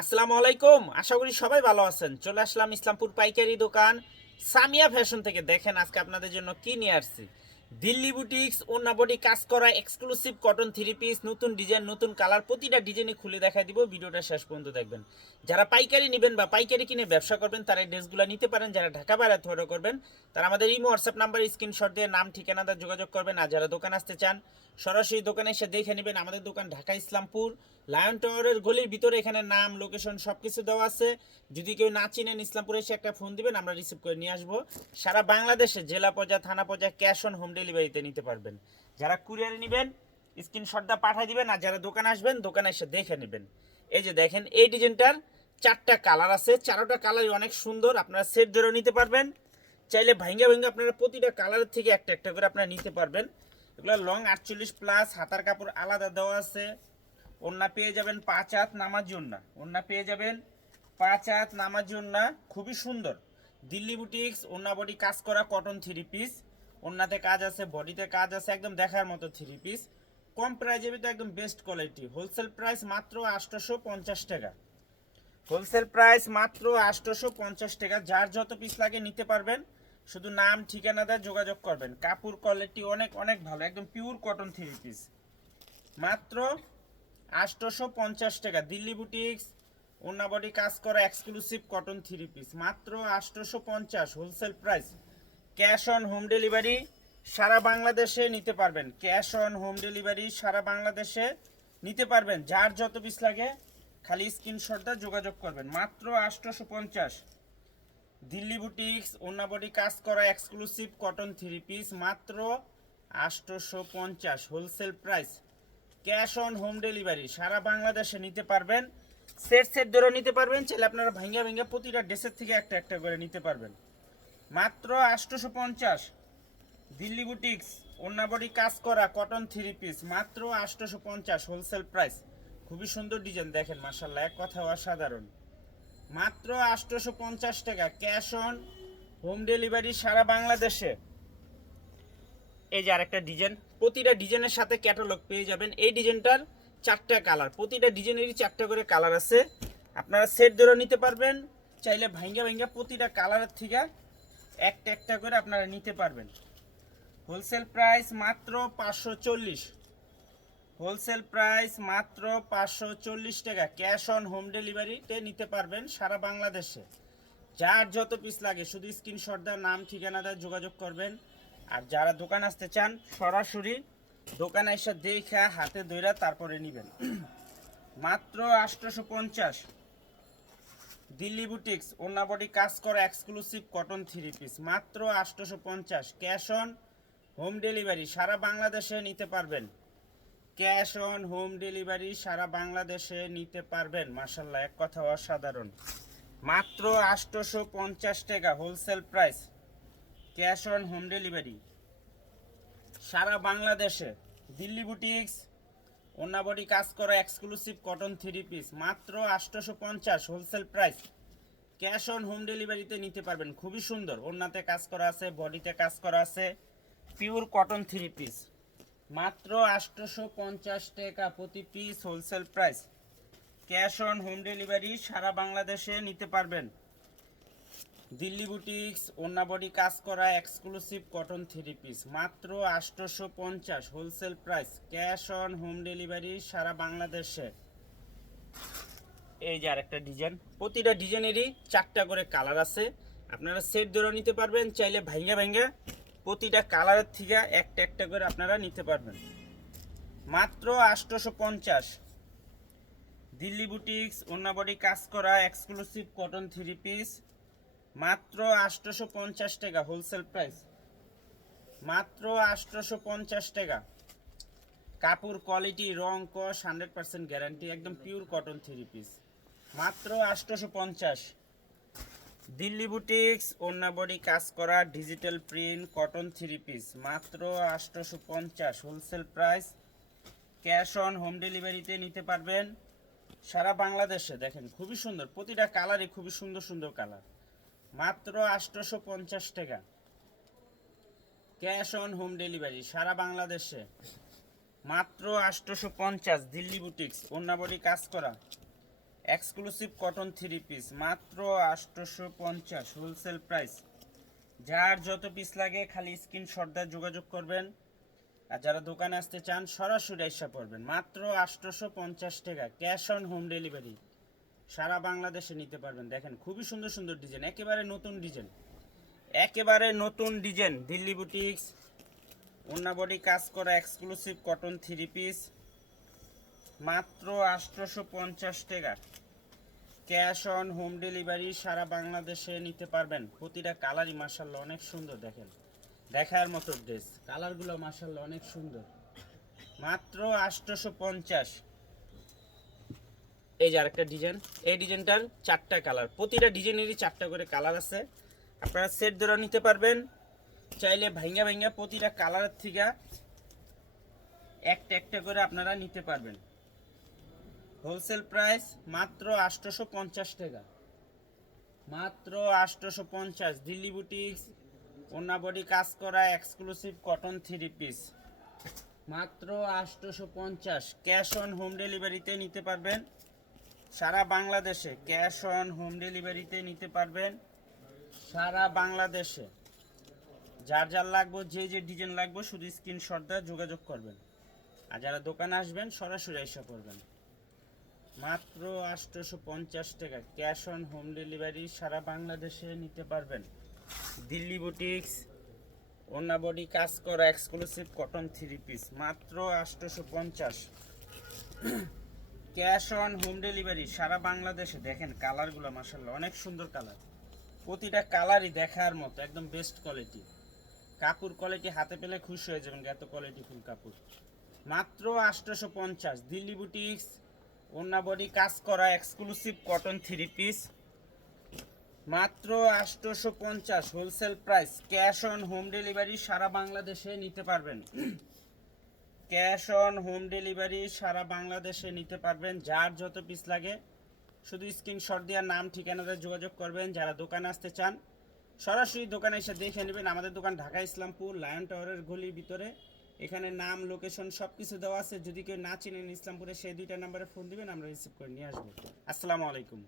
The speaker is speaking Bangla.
আসসালামু আলাইকুম। আশা করি সবাই ভালো আছেন। চলে আসলাম ইসলামপুর পাইকারি দোকান। সামিয়া ফ্যাশন থেকে দেখেন আজকে আপনাদের জন্য কি নিয়ে আসছি। দিল্লি বুটিক্স বডি, কাজ করা এক্সক্লুসিভ কটন থ্রি পিস নতুন ডিজাইন নতুন কালার প্রতিটা ডিজাইনে খুলে দেখা দিব। ভিডিওটা শেষ পর্যন্ত দেখবেন। যারা পাইকারি নেবেন বা পাইকারি কিনে ব্যবসা করবেন, তারা এই ড্রেসগুলো নিতে পারেন। যারা ঢাকা বাইরে অর্ডার করবেন, তারা আমাদের ইমো, হোয়াটসঅ্যাপ নাম্বার স্ক্রিনশট দিয়ে নাম, ঠিকানা, যোগাযোগ করবেন। আর যারা দোকান আসতে চান সরাসরি দোকানে এসে দেখে নেবেন আমাদের দোকান ঢাকা ইসলামপুর। লায়ন টাওয়ারের গলির ভিতরে এখানে নাম লোকেশন সব কিছু দেওয়া আছে। যদি কেউ না চিনেন ইসলামপুরে এসে একটা ফোন দিবেন, আমরা রিসিভ করে নিয়ে আসব। সারা বাংলাদেশে জেলা পর্যায়ে, থানা পর্যায়ে ক্যাশ অন হোম ডেলিভারিতে নিতে পারবেন। যারা কুরিয়ারে নেবেন স্ক্রিনশটটা পাঠিয়ে দিবেন, আর যারা দোকানে আসবেন, দোকানে এসে দেখে নেবেন। এই যে দেখেন, এই ডিজাইনটার চারটা কালার আছে। চারোটা কালারই অনেক সুন্দর, আপনারা সেট ধরেও নিতে পারবেন। চাইলে ভাঙ্গা ভাঙ্গা আপনারা প্রতিটা কালারের থেকে একটা একটা করে আপনারা নিতে পারবেন। এগুলো লং আটচল্লিশ প্লাস হাতার কাপড় আলাদা দেওয়া আছে। ওন্না পেয়ে যাবেন পাঁচ হাত নামার জন্য ওন্না পেয়ে যাবেন পাঁচ হাত নামার জন্য খুবই সুন্দর। দিল্লি বুটিক্স ওন্না বডি কাজ করা কটন থ্রি পিস ওন্নাতে কাজ আছে বডিতে কাজ আছে, একদম দেখার মতো থ্রি পিস কম প্রাইজে তো একদম বেস্ট কোয়ালিটি হোলসেল প্রাইস মাত্র আটশোশো পঞ্চাশ টাকা। হোলসেল প্রাইস মাত্র আটশোশো পঞ্চাশ টাকা। যার যত পিস লাগে নিতে পারবেন। শুধু নাম, ঠিকানা দিয়ে যোগাযোগ করবেন। কাপড় কোয়ালিটি অনেক অনেক ভালো। একদম পিওর কটন থ্রি পিস মাত্র আটশোশো পঞ্চাশ টাকা। দিল্লি বুটিক্স বডি কাজ করা এক্সক্লুসিভ কটন থ্রি পিস মাত্র আটশোশো পঞ্চাশ wholesale price cash on home delivery সারা বাংলাদেশে নিতে পারবেন। ক্যাশ অন হোম ডেলিভারি সারা বাংলাদেশে নিতে পারবেন। যার যত পিস লাগে, খালি স্ক্রিনশটটা যোগাযোগ করবেন। মাত্র আটশোশো পঞ্চাশ। দিল্লি বুটিক্স বডি কাজ করা এক্সক্লুসিভ কটন থ্রি পিস মাত্র আটশোশো পঞ্চাশ wholesale price cash on home delivery সারা বাংলাদেশে নিতে পারবেন। সেট সেট ধরে নিতে পারবেন, চাইলে আপনারা ভাঙ্গা ভাঙ্গা প্রতিটা ড্রেসের থেকে একটা একটা করে নিতে পারবেন। মাত্র আটশোশো পঞ্চাশ দিল্লি বুটিক্স বডি কাজ করা কটন থ্রি পিস মাত্র আটশোশো পঞ্চাশ হোলসেল প্রাইস খুবই সুন্দর ডিজাইন দেখেন মাসাল্লাহ এক কথা অসাধারণ। মাত্র আটশোশো পঞ্চাশ টাকা, ক্যাশ অন হোম ডেলিভারি সারা বাংলাদেশে। এই যে আরেকটা ডিজাইন, প্রতিটা ডিজাইনের সাথে ক্যাটালগ পেয়ে যাবেন। এই ডিজাইনটার চারটা কালার, প্রতিটা ডিজাইনেরই চারটা করে কালার আছে। আপনারা সেট ধরে নিতে পারবেন, চাইলে ভাঙ্গা ভাঙ্গা প্রতিটা কালারের থেকে একটা একটা করে আপনারা নিতে পারবেন। হোলসেল প্রাইস মাত্র পাঁচশো চল্লিশ। হোলসেল প্রাইস মাত্র পাঁচশো চল্লিশ টাকা। ক্যাশ অন হোম ডেলিভারিতে নিতে পারবেন সারা বাংলাদেশে। যার যত পিস লাগে, শুধু স্ক্রিনশট দেওয়ার নাম, ঠিকানা দেওয়া, যোগাযোগ করবেন। আর যারা দোকান আসতে চান, সরাসরি দোকানে এসে দেখা, হাতে দইরা তারপরে নেবেন। মাত্র আটশোশো পঞ্চাশ দিল্লি বুটিক্স বডি কাজ করা এক্সক্লুসিভ কটন থ্রি পিস মাত্র আটশোশো পঞ্চাশ ক্যাশ অন হোম ডেলিভারি সারা বাংলাদেশে নিতে পারবেন। ক্যাশ অন হোম ডেলিভারি সারা বাংলাদেশে নিতে পারবেন। মার্শাল্লাহ এক কথা অসাধারণ। মাত্র আটশোশো পঞ্চাশ টাকা wholesale price cash on home delivery. সারা বাংলাদেশে দিল্লি বুটিক্স বডি কাজ করা এক্সক্লুসিভ কটন থ্রি পিস মাত্র আটশোশো পঞ্চাশ wholesale price cash on home ডেলিভারিতে নিতে পারবেন। খুবই সুন্দর। ওনাতে কাজ করা আছে, বডিতে কাজ করা আছে পিওর কটন থ্রি পিস মাত্র আটশোশো পঞ্চাশ টাকা প্রতি piece wholesale price cash on home delivery সারা বাংলাদেশে নিতে পারবেন। দিল্লি বুটিক্স বডি কাজ করা এক্সক্লুসিভ কটন থ্রি পিস মাত্র আটশোশো পঞ্চাশ wholesale price cash on home delivery সারা বাংলাদেশে। এই যে আরেকটা ডিজাইন প্রতিটা ডিজাইনেরই চারটা করে কালার আছে। আপনারা সেট ধরে নিতে পারবেন, চাইলে ভাইঙ্গা ভাঙ্গা প্রতিটা কালারের থেকে একটা একটা করে আপনারা নিতে পারবেন। মাত্র আটশোশো পঞ্চাশ দিল্লি বুটিক্স বডি কাজ করা এক্সক্লুসিভ কটন থ্রি পিস মাত্র আটশোশো পঞ্চাশ টাকা হোলসেল প্রাইস মাত্র আটশোশো পঞ্চাশ টাকা। কাপড় কোয়ালিটি রং কস হান্ড্রেড পার্সেন্ট গ্যারান্টি একদম পিওর কটন থ্রি পিস মাত্র আটশোশো পঞ্চাশ দিল্লি বুটিক্স বডি কাজ করা, digital print, cotton three piece, মাত্র আটশোশো পঞ্চাশ wholesale price. Cash on home ডেলিভারিতে নিতে পারবেন সারা বাংলাদেশে। দেখেন, খুবই সুন্দর। প্রতিটা কালারই খুবই সুন্দর সুন্দর কালার। মাত্র আটশোশো পঞ্চাশ টাকা। ক্যাশ অন হোম ডেলিভারি সারা বাংলাদেশে। মাত্র আটশোশো পঞ্চাশ দিল্লি বুটিক্স বডি কাজ করা। এক্সক্লুসিভ কটন থ্রি পিস মাত্র আটশোশো পঞ্চাশ হোলসেল প্রাইস যার যত পিস লাগে, খালি স্ক্রিনশট দিয়ে যোগাযোগ করবেন। আর যারা দোকানে আসতে চান, সরাসরি এসে পড়বেন। মাত্র আটশোশো পঞ্চাশ টাকা ক্যাশ অন হোম ডেলিভারি সারা বাংলাদেশে নিতে পারবেন। দেখেন, খুবই সুন্দর সুন্দর ডিজাইন একেবারে নতুন ডিজাইন একেবারে নতুন ডিজাইন দিল্লি বুটিক্স অন্যা বডি কাজ করা এক্সক্লুসিভ কটন থ্রি পিস মাত্র আটশোশো পঞ্চাশ টাকা। ক্যাশ অন হোম ডেলিভারি সারা বাংলাদেশে নিতে পারবেন। প্রতিটা কালারই মার্শাল্লাহ অনেক সুন্দর, দেখেন। দেখার মতো ড্রেস। কালারগুলো মার্শাল্লাহ অনেক সুন্দর। মাত্র আটশোশো পঞ্চাশ এই যে আরেকটা ডিজাইন। এই ডিজাইনটার চারটা কালার। প্রতিটা ডিজাইনেরই চারটা করে কালার আছে। আপনারা সেট ধরে নিতে পারবেন। চাইলে ভাইঙ্গা ভাইঙ্গা প্রতিটা কালারের থেকে একটা একটা করে আপনারা নিতে পারবেন। হোলসেল প্রাইস মাত্র আটশোশো পঞ্চাশ টাকা। মাত্র আটশোশো পঞ্চাশ দিল্লি বুটিক্স, ওনা বডি কাজ করা এক্সক্লুসিভ কটন থ্রি পিস মাত্র আটশোশো পঞ্চাশ ক্যাশ অন হোম ডেলিভারিতে নিতে পারবেন। সারা বাংলাদেশে ক্যাশ অন হোম ডেলিভারিতে নিতে পারবেন। সারা বাংলাদেশে। যার যার লাগবে, যে যে ডিজাইন লাগবে, শুধু স্ক্রিনশট দিয়ে যোগাযোগ করবেন। আর যারা দোকানে আসবেন, সরাসরি এসে পড়বেন। মাত্র আটশোশো পঞ্চাশ টাকা। ক্যাশ অন হোম ডেলিভারি সারা বাংলাদেশে নিতে পারবেন। দিল্লি বুটিক্স, ওনা বডি কাজ করা এক্সক্লুসিভ কটন থ্রি পিস মাত্র আটশোশো পঞ্চাশ ক্যাশ অন হোম ডেলিভারি সারা বাংলাদেশে। দেখেন কালারগুলো মাসাল্লাহ অনেক সুন্দর কালার। প্রতিটা কালারই দেখার মতো, একদম বেস্ট কোয়ালিটি কাপড় কোয়ালিটি হাতে পেলে খুশি হয়ে যাবেন, এত কোয়ালিটি ফুল কাপড়। মাত্র আটশোশো পঞ্চাশ দিল্লি বুটিক্স ওনা বডি কাজ করা এক্সক্লুসিভ কটন থ্রি পিস মাত্র আটশোশো পঞ্চাশ wholesale price cash on home delivery সারা বাংলাদেশে নিতে পারবেন। ক্যাশ অন হোম ডেলিভারি সারা বাংলাদেশে নিতে পারবেন। যার যত পিস লাগে, শুধু স্ক্রিনশট দেওয়ার নাম, ঠিকানাতে যোগাযোগ করবেন। যারা দোকানে আসতে চান, সরাসরি দোকানে এসে দেখে নেবেন। আমাদের দোকান ঢাকা ইসলামপুর লায়ন টাওয়ারের গলির ভিতরে। এখানে নাম লোকেশন সব কিছু দেওয়া আছে। যদি কেউ না চিনেন ইসলামপুরে, সেই দুইটা নাম্বারে ফোন দিবেন, আমরা রিসিভ করে নিয়ে আসব। আসসালামু আলাইকুম।